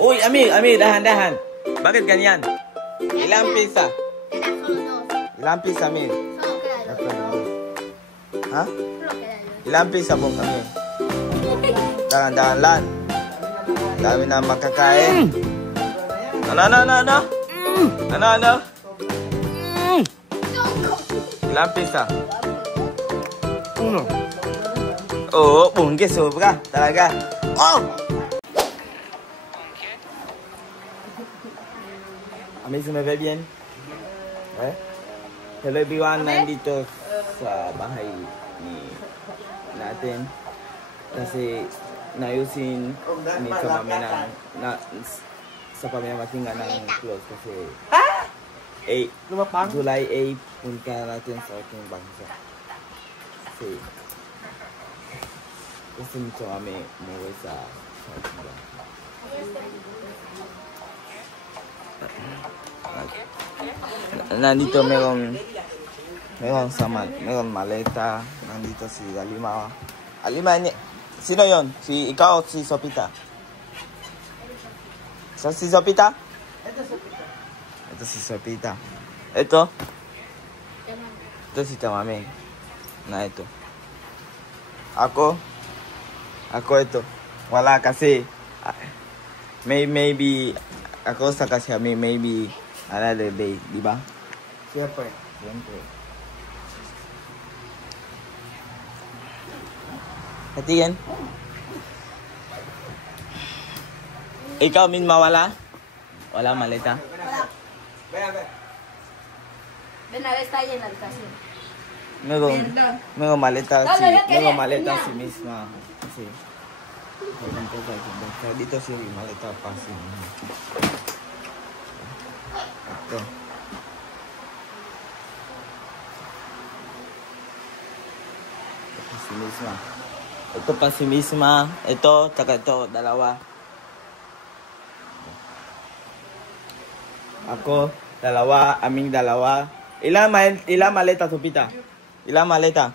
Uy, Amir, dahan-dahan. Bakit ganyan? Ilang pizza? Ilang pizza, Amir? Ha? Ilang pizza mo kami? Dahan-dahan lang. Dami na makakain. Ano? Ilang pizza? Uno. Oo, bunggis, sobra. Talaga. Oh! Ami, se me ve bien? Eh? Hello everyone, nandito sa bahay ni natin. Kasi nayusin ni sa pamina sa pamina matinga ng close kasi July 8 punta natin sa ating bangsa. Kasi nito kami umuwi sa ating bangsa. Nandito merong maleta. Nandito si Alima. Alima, sino yon? Si ikaw o si Sopita? Si Sopita? Ito si Sopita. Ito si Tamame. Na ito. Ako ito. Wala kasi maybe ako sa kasi maybe another day, di ba? Siyempre. Hatiyan. Ikaw min mawala? Wala maleta? Wala. Ven a ver, está ahí en la habitación. Merong maleta si misma. Kasi dito si maleta pa si ito. Si misma. Ito pa si misma. Ito, tsaka ito, dalawa. Ako, dalawa, aming dalawa. Ilang maleta, Sopita? Ilang maleta?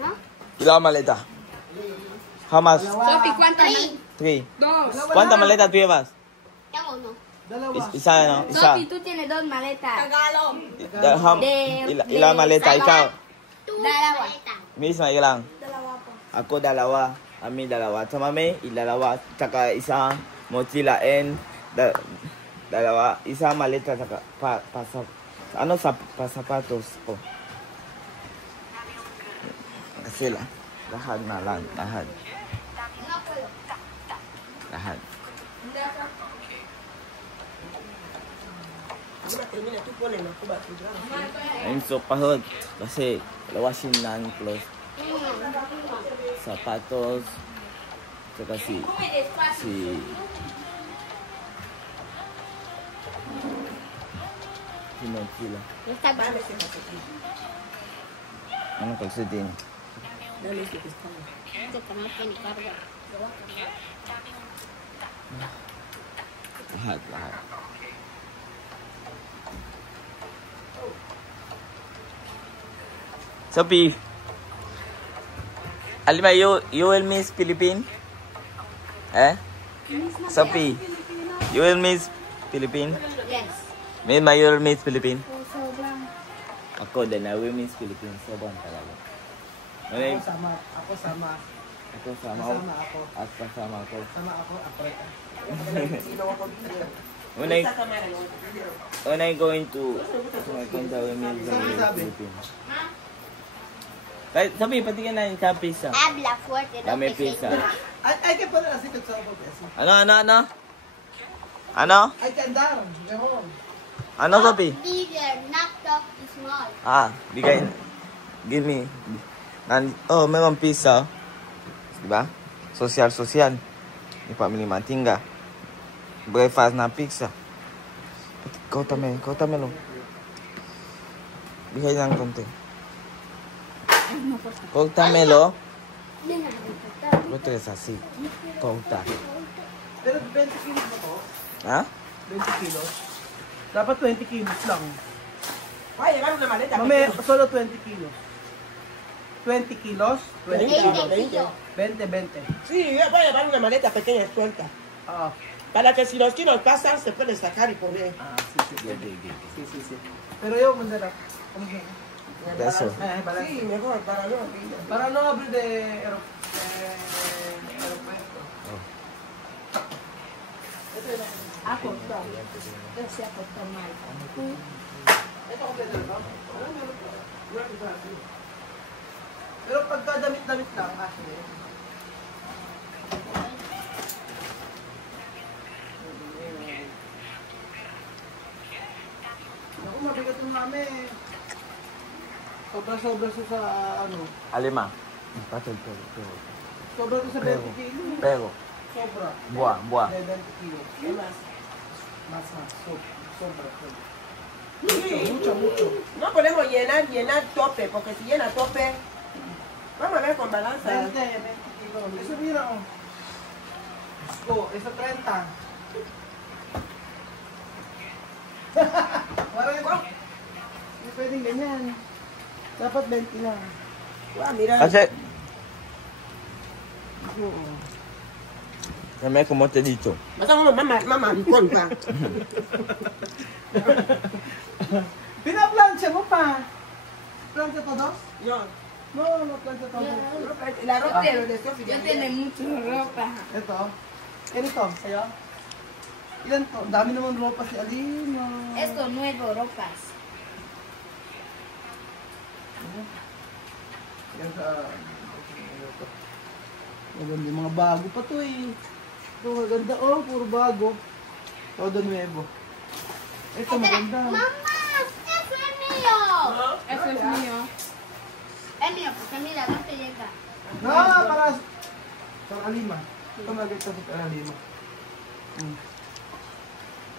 ¿No? Ilang maleta? How much? Sofi, ¿cuántas? 3. 2. ¿Cuántas maletas tú llevas? Tengo uno. Isa, no? Isa. Sofi, tú tienes 2 maletas. Ilang maleta? Ikaw? Dalawa. Misma, ilang? Dalawa po. Ako dalawa. Ami dalawa. Sa mami, dalawa. Tsaka isa mochila and dalawa. Isa maleta tsaka pasapatos ko. Kasi lahat na lang. Lahat. Ayun, so pahod. Kasi lawasin na ang clothes. Sapatos. Tsaka si mochila. Ano pagsutin? Lahat. Sophie, Alima, you will miss Philippines? Sophie, you will miss Philippines? Yes. May you will miss Philippines? Ako din, I will miss Philippines. Sobrang talaga. Ako sama. At kasama ako. Sama ako, Africa. When I going to Philippines. Sabi, patingin na yung sa pizza. Habla fuerte. Dami pizza. Hay que poner así que todo eso. Ano? Hay que andar, mejor. Ano, Sophie? Bigger, not so small. Bigay. Give me. Meron pizza. Diba? Social. Yung family matingga. Breakfast na pizza. Cortamelo. Bigay lang konti. Cortamelo. Lo tres así. Corta. Pero 20 kilos ba to? Ha? 20 kilos? Dapat 20 kilos lang. Voy a llevar una maleta. Mami, solo 20 kilos. 20 kilos? 20. 20. Sí, voy a llevar una maleta pequeña suelta. Para que si los chinos pasan, se puede sacar y poner. Ah, sí, sí, sí. Okay. Sí. Pero yo, mandala. Eso. Balance. Sí, mejor, para no. Para no abrir de aeropuerto. Acortó. Yo se acortó mal. Ito kompleto ba? Pero pagka damit-damit lang, actually. Ako, mabigat yung namin. Sobra-sobra siya sa ano. Alima. Patol. Sobra to sa 20 kilo. Pero. Sobra. Buah. 20 kilo. Mas. Sobra. Sí. Mucho. No podemos llenar tope, porque si llena tope, vamos a ver con balanza. 20 kilo. Eso mira, oh. Oh, eso 30. Parang ko. Hindi pwedeng ganyan. Dapat 20 lang. Wow, mira. Kasi, may kumote dito. Basta mo, mama, licon pa. Pinaplansya mo pa. Plansya to, dos? Yo, No, plansya to. la ropa de Sophie. Yo tiene mucha ropa. Ito. Ganito, sa'yo? Ilan to? Dami naman ropa si Alina. Esto nuevo ropas. Yan sa... Maganda yung mga bago pa to eh. Ito maganda oh, puro bago. Todo nuevo. Ito maganda. Mamá, eso es mío. Eso es mío. Es mío, porque mira, no te llega. No, para Alima. Ito maganda sa Alima.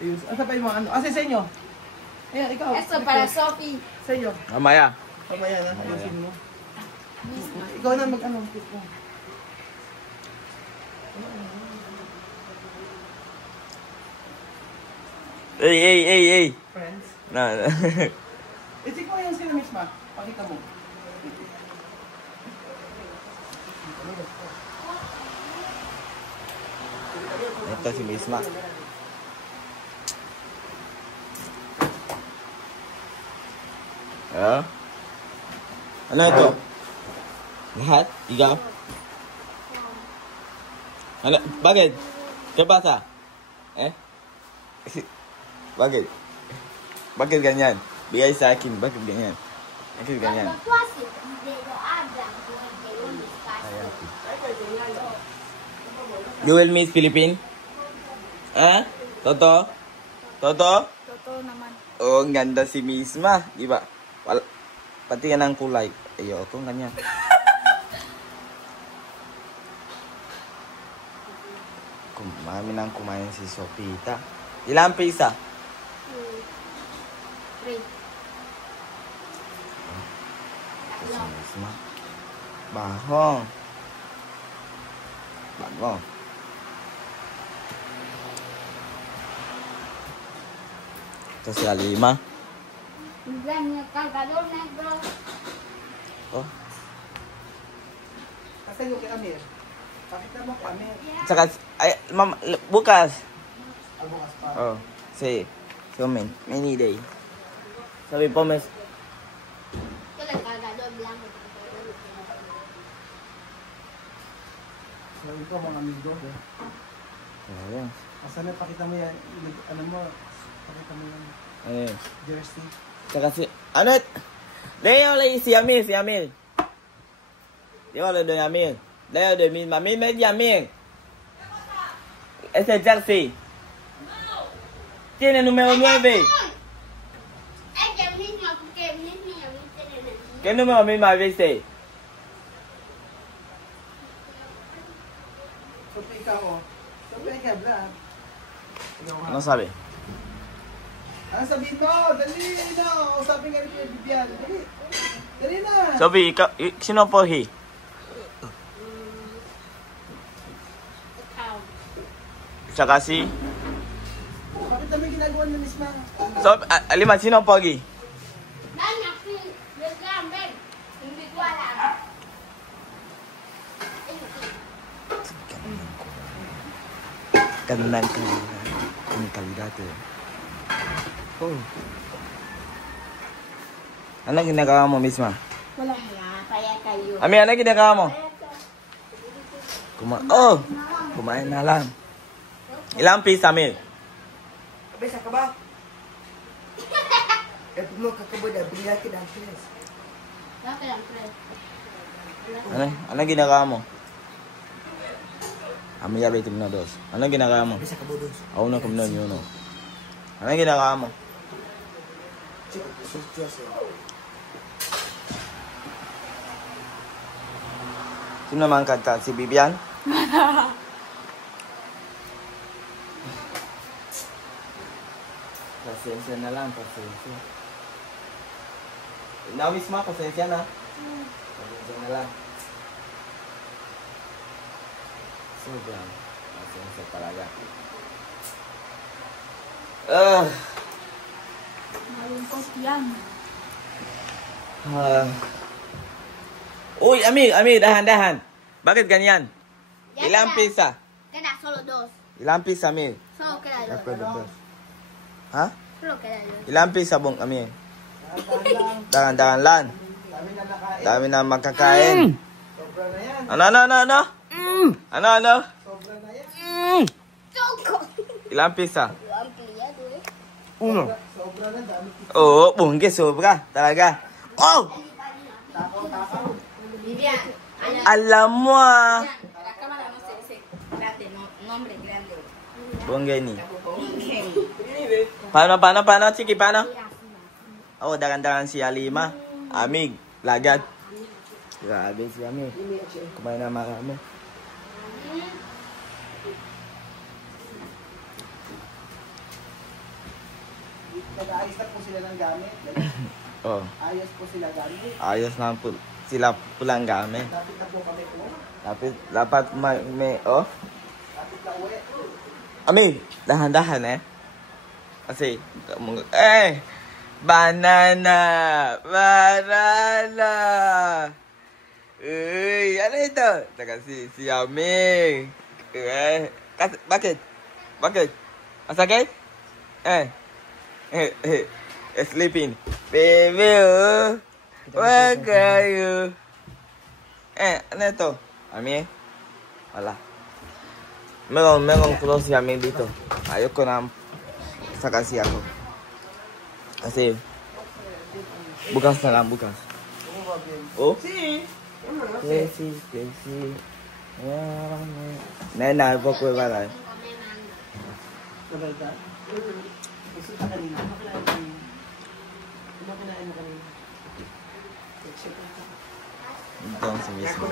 Ayun. Asa pa yung mga ano? Asa sa inyo? Ayan, ikaw. Esto para Sophie. Sa inyo. Mamaya. Pamaya na, ayusin mo. Ikaw na mag-ano. Hey. Friends. Na. Isip mo yung sila misma. Pakita mo. Ito si Misma. Ah? Ano ito? Lahat? Ikaw? Ano? Bakit? ¿Qué pasa? Bakit? Bakit ganyan? Bigay sa akin. Bakit ganyan? Bakit ganyan? Cuando tú haces video, hablan tu video en espacio. You will miss Philippines? Toto? Totoo naman. Oh, ang ganda si Misma. Di ba? Pati yan ang kulay. Ayoko, ganyan. Mami nang kumain si Sopita. Ilang pisa? 3. Si Misma. Baho. Ito si Alima. Cumpleaños cargador negro. Oh. Asa yung kay Amir? Pakita mo kay Amir. Tsaka, ay, mama, bukas. Albukas pa. Oh, si many day. Sabi po, mes. Ito lang cargador blanco. Sabi ko mga amigo. Ayan. Asa na pakita mo yan? Ano mo? Pakita mo yan. Ayan. Jersey. Tsaka si, ano? Leo lagi si Amir. Di ba de Amir? Leo de Misma. Misma de Amir. Ese jersey. Tiene número 9. Es que mismo, porque mismo no tiene nada. ¿Qué número Misma viste? Sopi ikaw oh. Sopi ikaw vlog. Ano sabi? Ano sabihin mo? Dali na! Usapin ka rin kay Bibian. Dali na! Sophie, ikaw, sino po hi? Ikaw. Tsaka si? Bakit namin ginagawa na misma? So, Alima, sino pogi? Dale, aquí, ven. Hindi ko alam. Gandang kalidad eh. Oh. Ano ginagawa mo, Miss Ma? Wala na, kaya kayo. Ami, ano ginagawa mo? Kumain na lang. Ilang piece, Ami? Bisa ka ba? Mo kakabod, bili natin ang pilas. Bakit lang, Fred? Ano ginagawa mo? Ami, yabi ito na dos. Ano ginagawa mo? Bisa ka ba dos? Ako na kumnon yun, no? Ano ginagawa mo? Sino naman kanta? Si Bibian? Pasensya na lang, pasensya. Nawis mo, pasensya na. Pasensya na lang. Sobrang pasensya talaga. Malungkot yan. Uy, Ami, dahan. Bakit ganyan? Ya Ilang queda. pizza? Queda solo dos. Ilang pizza, Ami? Solo queda dos. Ha? Solo queda dos. Ilang pizza, Bong, Ami? Dahan lang. Dami na makakain. Sobra na yan. Ano? Ano? Sobra na yan. Choco. Ilang pizza? Lo ampliado, eh. Uno. Sobra na, dami. Oo, bungge, sobra. Talaga. Oh! Takaw. Vivian. Alam mo ah. La cámara no se dice grande, no, nombre grande. Bungge ni. Paano? Sige, paano? Oh, dagan-dagan si Alima. Amig, lagat. Grabe si Amig. Kumain na marami. Nag-aayos na po sila ng gamit. Oh, Ayos po sila gamit. ayos na po sila pulang gamit. Lapit na po kami po. Dapat may oh. Lapit na uwi. Amig, dahan-dahan eh. Kasi, banana! Uy, ano ito? Taka si Amig. Bakit? Masakit? Sleeping. Baby, wag kayo. Ano ito? Ami? Wala. Merong close si Ami dito. Ayoko na sa kasi ako. Kasi, bukas na lang, bukas. Oh? Si. Kasi. Nena, pokoknya balay. Sabay ka? Gusto ka kanina. Ano kinain mo kanina? Então, si Miss Mo.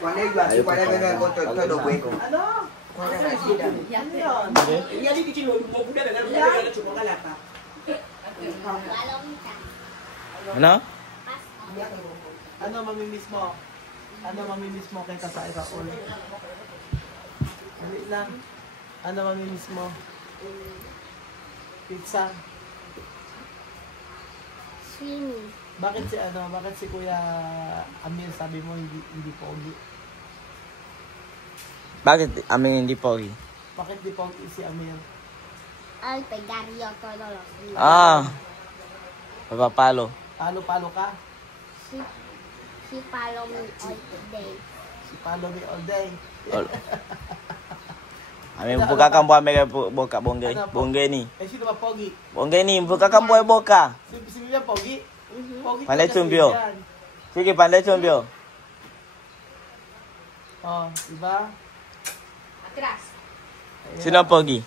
Cuando yo así, cuando venga con todo hueco. Ano? Cuando así, Ano yun? ya di kichin mo mo pude venga na chupo kalapa. Palomita. Ano? Ano mamimiss mo? Ano mamimiss mo kay Tatay Raul? Dali lang. Ano mamimiss mo? Pizza. Swimming. Bakit si Kuya Amir sabi mo hindi pogi? Bakit Aming hindi pogi? Bakit di pogi si Amir? Al pegar yo todos los días. Papapalo. Palo-palo ka? Si Palomi all day. Si Palo me all day. Aming buka kang buhay mega boka bonggay. Bonggay ni. Eh sino ba pogi? Bonggay ni, buka kang buhay boka. Si Vivian pogi? Pogi Pandai talaga si sumbyo. Vivian. Sige, pandai sumbyo. Oh, diba? Atrás. Ayan. Sino pogi?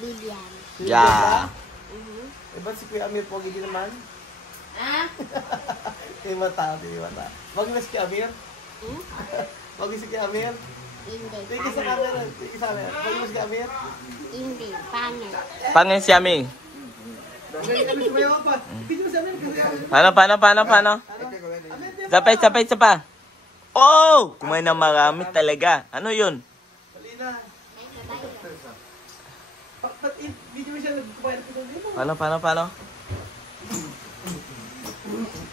Vivian. Si Vivian Ya. ba? Eh ba't si Kuya Amir pogi din naman? Ah? Hindi mata. Pogi ba si Kuya Amir? Pogi si Kuya Amir? Hindi. Tingin sa camera. Tingin sa camera. Pogi ba si Kuya Amir? Hindi. Pangit. Pangin si Aming. Paano? Sapay pa. Oh! Kumain na marami talaga. Ano yun? Salina. Ba't video mo siya nagkumain ko dito? Paano?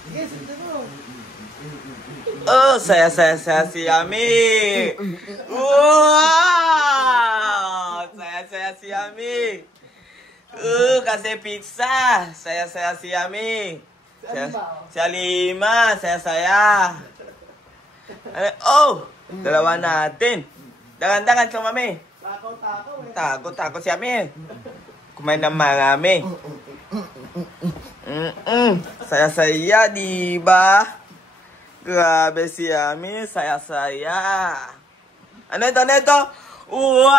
Sige, sundan mo. Oh, saya si Ami. Wow! si Ami. Kasi pizza. Saya-saya si Ami. Si Alima. Saya-saya. Oh! Dalawa natin. Dagan-dagan sa Mami. Takot si Ami. Kumain ng marami. Saya-saya, diba? Grabe si Ami. Saya-saya. Ano ito? Wow!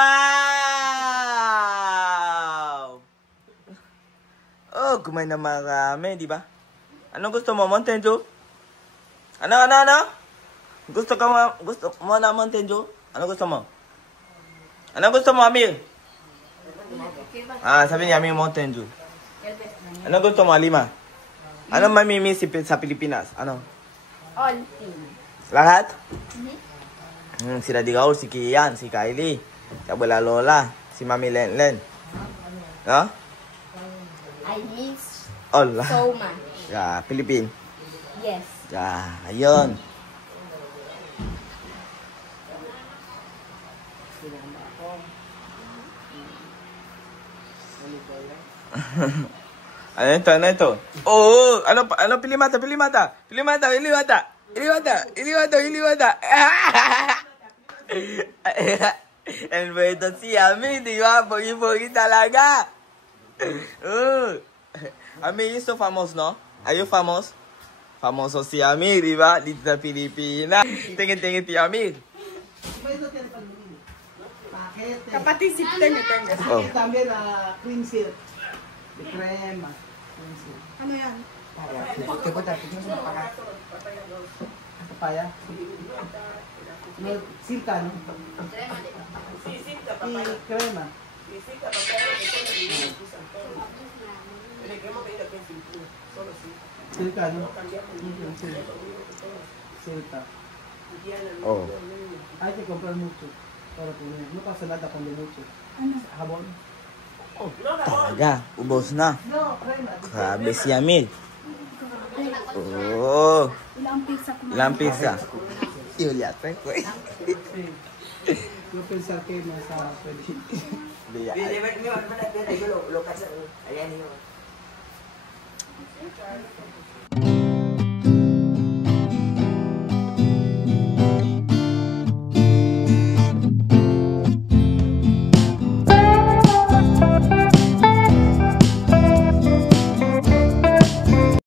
Oh, kumain na marami, di ba? Ano gusto mo, Mountain Dew? Ano? Gusto mo na Mountain Dew? Ano gusto mo? Ano gusto mo, Amir? Sabi niya, Amir Mountain Dew. Ano gusto mo, Alima? Ano mamimiss sa Pilipinas? Ano? All things. Lahat? Sila Raul, si Kian, si Kylie, si Abuela Lola, si Mami Len. No? I miss All. so much. Philippine. Yes. Ayun. Ano ito? Oh, ano pilimata. And ito si Ami, di ba? Pogi-pogi talaga. Ami is so famous, no? Are you famous? Famoso si Ami, di ba? Dito sa Pilipinas. Tingin si Ami. Kapatid si Tenga. Oh. También cream silk. De crema. Cream silk. Ano yan? Papaya. No, silka, no? Y crema. Silka, no? Silka. Oh. Hay que comprar mucho para poner. No pasa nada con mucho. Jabón. Talaga, ubos na. No, crema. Grabe si Ami. Oh. Ilang pizza? Julia, pues. Yo pensar que más feliz.